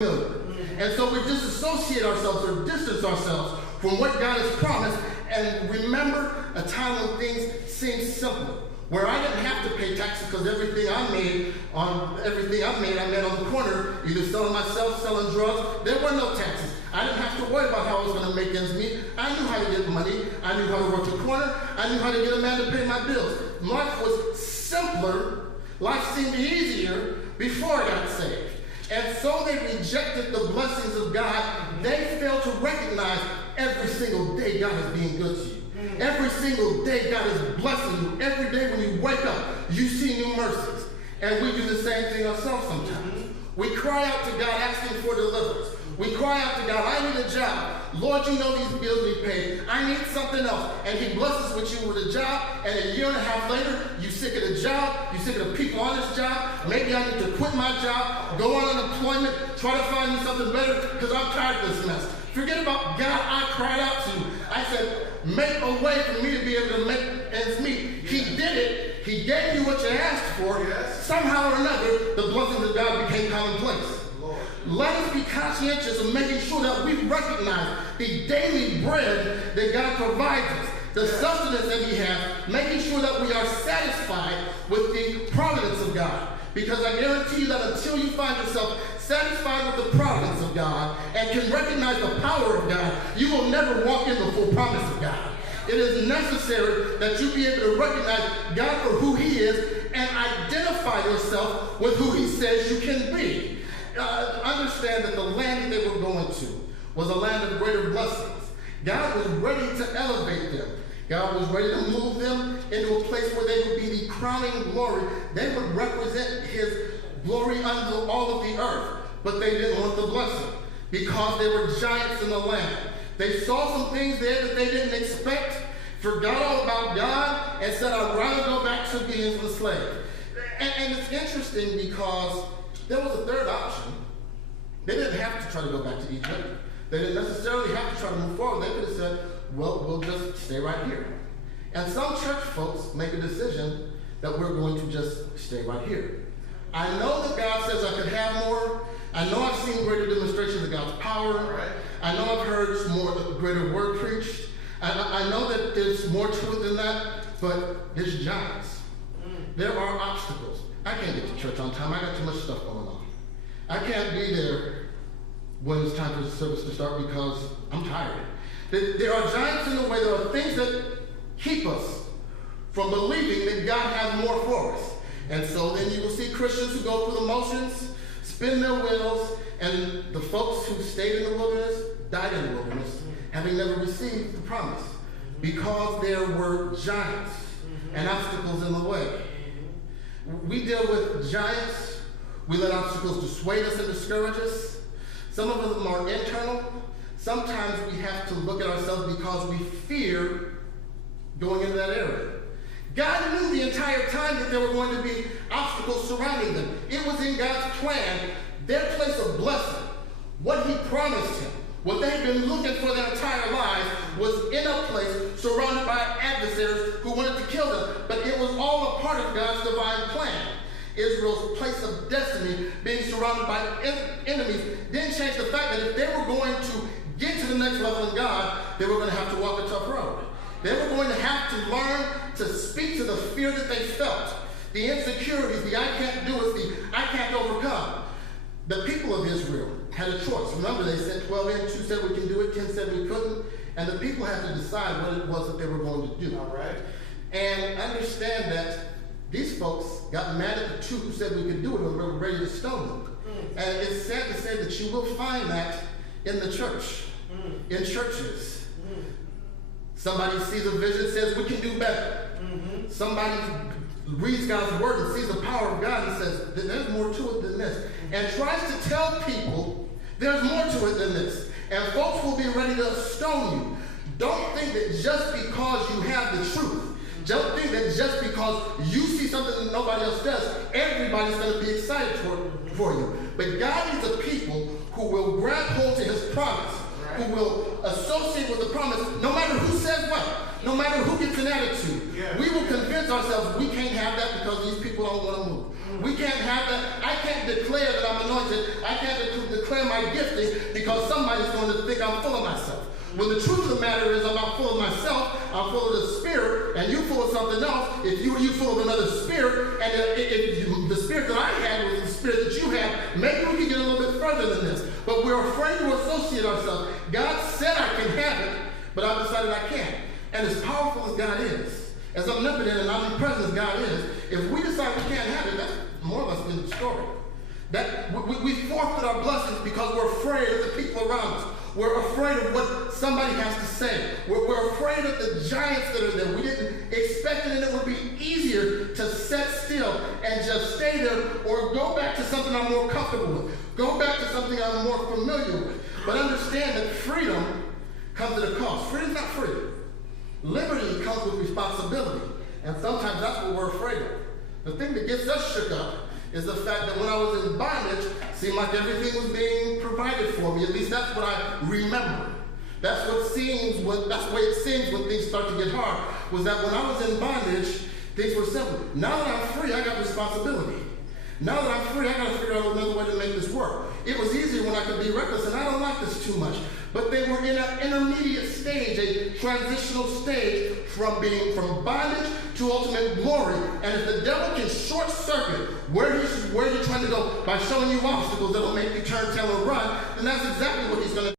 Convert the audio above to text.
And so we disassociate ourselves or distance ourselves from what God has promised and remember a time when things seemed simple, where I didn't have to pay taxes because everything I made, I made on the corner, either selling myself, selling drugs. There were no taxes. I didn't have to worry about how I was going to make ends meet. I knew how to get money. I knew how to work the corner. I knew how to get a man to pay my bills. Life was simpler. Life seemed easier before I got saved. And so they rejected the blessings of God. They failed to recognize every single day God is being good to you. Every single day God is blessing you. Every day when you wake up, you see new mercies. And we do the same thing ourselves sometimes. We cry out to God asking for deliverance. We cry out to God, I need a job. Lord, you know these bills need paid. I need something else. And he blesses with you with a job, and a year and a half later, you're sick of the job, you're sick of the people on this job. Maybe I need to quit my job, go on unemployment, try to find me something better, because I'm tired of this mess. Forget about God, I cried out to you. I said, make a way for me to be able to make ends meet. He did it. He gave you what you asked for. Somehow or another, the blessings of God became commonplace. Let us be conscientious of making sure that we recognize the daily bread that God provides us, the sustenance that he has, making sure that we are satisfied with the providence of God. Because I guarantee you that until you find yourself satisfied with the providence of God and can recognize the power of God, you will never walk in the full promise of God. It is necessary that you be able to recognize God for who he is and identify yourself with who he says you can be. Understand that the land that they were going to was a land of greater blessings. God was ready to elevate them. God was ready to move them into a place where they would be the crowning glory. They would represent his glory unto all of the earth. But they didn't want the blessing because there were giants in the land. They saw some things there that they didn't expect, forgot all about God, and said, I'd rather go back to being a slave. And it's interesting because there was a third option. They didn't have to try to go back to Egypt. They didn't necessarily have to try to move forward. They could have said, well, we'll just stay right here. And some church folks make a decision that we're going to just stay right here. I know that God says I could have more. I know I've seen greater demonstrations of God's power. Right. I know I've heard more greater word preached. I know that there's more to it than that, but there's giants. There are obstacles. I can't get to church on time. I got too much stuff going on. I can't be there when it's time for the service to start because I'm tired. There are giants in the way. There are things that keep us from believing that God has more for us. And so then you will see Christians who go through the motions, spin their wheels, and the folks who stayed in the wilderness died in the wilderness, having never received the promise because there were giants and obstacles in the way. We deal with giants. We let obstacles dissuade us and discourage us. Some of them are internal. Sometimes we have to look at ourselves because we fear going into that area. God knew the entire time that there were going to be obstacles surrounding them. It was in God's plan, their place of blessing, what he promised him, what they had been looking for their entire lives was in a place surrounded by adversaries who wanted to kill them. But it was all a part of God's divine plan. Israel's place of destiny, being surrounded by enemies, didn't change the fact that if they were going to get to the next level in God, they were going to have to walk a tough road. They were going to have to learn to speak to the fear that they felt, the insecurities, the I can't do it, the I can't overcome. The people of Israel had a choice. Remember, they sent 12 in, 2 said we can do it, 10 said we couldn't, and the people had to decide what it was that they were going to do. All right. And understand that these folks got mad at the 2 who said we could do it and were ready to stone them. And it's sad to say that you will find that in the church, in churches. Somebody sees a vision, says we can do better. Somebody reads God's word and sees the power of God and says there's more to it than this, and tries to tell people there's more to it than this, and folks will be ready to stone you. Don't think that just because you have the truth, don't think that just because you see something that nobody else does, everybody's going to be excited for you. But God needs a people who will grab hold to his promise, who will associate with the promise, no matter who says what, no matter who gets an attitude. We will convince ourselves we can't have that because these people don't want to move. We can't have that. I can't declare that I'm anointed. I can't declare my gifting because somebody's going to think I'm full of myself. When the truth of the matter is I'm not full of myself, I'm full of the Spirit, and you're full of something else. If you're full of another spirit, and if the spirit that I had was the spirit that you have, maybe we can get a little bit further than this. But we're afraid to associate ourselves. God said I can have it, but I've decided I can't. And as powerful as God is, as omnipotent and omnipresent as God is, if we decide we can't have it, that's more or less been the story. That we forfeit our blessings because we're afraid of the people around us. We're afraid of what somebody has to say. We're afraid of the giants that are there. We didn't expect it, and it would be easier to sit still and just stay there or go back to something I'm more comfortable with. Go back to something I'm more familiar with. But understand that freedom comes at a cost. Freedom's not free. Liberty comes with responsibility. And sometimes that's what we're afraid of. The thing that gets us shook up is the fact that when I was in bondage, it seemed like everything was being provided for me. At least that's what I remember. That's the way it seems when things start to get hard, was that when I was in bondage, things were simple. Now that I'm free, I got responsibility. Now that I'm free, I got to figure out another way to make this work. It was easier when I could be reckless, and I don't like this too much. But they were in an intermediate stage, a transitional stage from bondage to ultimate glory. And if the devil can short circuit where you're trying to go by showing you obstacles that'll make you turn tail and run, then that's exactly what he's going to do.